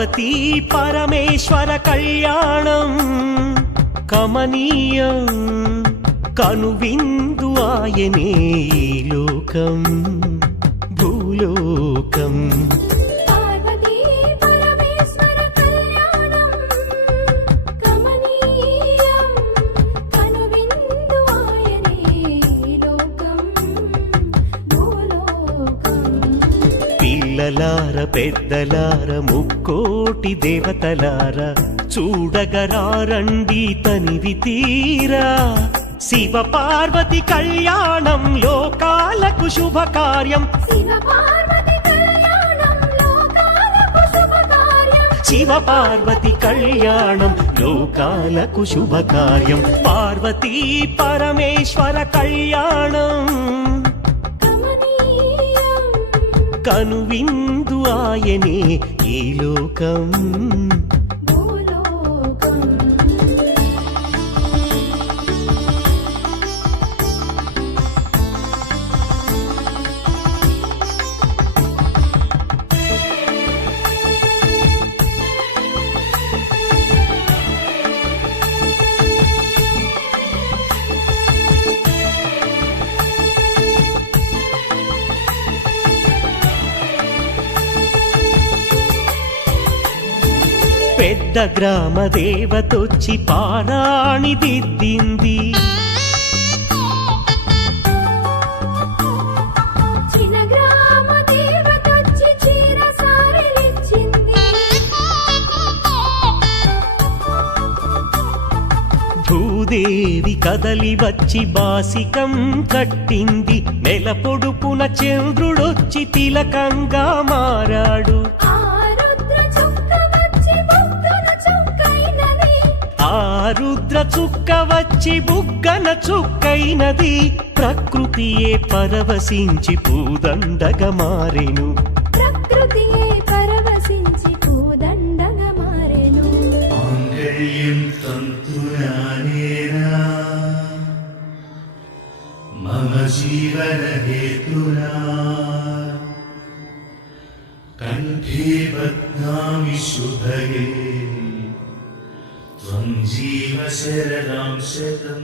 పార్వతీ పరమేశ్వర కళ్యాణం కమనీయం కనువిందు ఆయనే ఈ లోకం భూలోకం. పిల్లలార పెద్దలార ముక్కోటి దేవతలార చూడగరారండి తనివి తీరా. శివ పార్వతి కళ్యాణం లోకాలకు శుభకార్యం. శివ పార్వతి కళ్యాణం లోకాలకు శుభకార్యం. పార్వతీ పరమేశ్వర కళ్యాణం కనువిందు ఆయనే ఈ లోకం. పెద్ద గ్రామ దేవతొచ్చి పారాణి దిద్దింది. భూదేవి కదలి వచ్చి బాసికం కట్టింది. నెల పొడుపున చంద్రుడొచ్చి తిలకంగా మారాడు. ఆ రుద్ర చుక్క వచ్చి బుగ్గన చుక్కైనది. ప్రకృతియే పరవశించి పూదండగా మారెను. మాంగళ్యం తంతునానేనా మమ జీవన హేతునా కంఠే బధ్నామి శుభగే త్వం జీవ శరదాం శతం.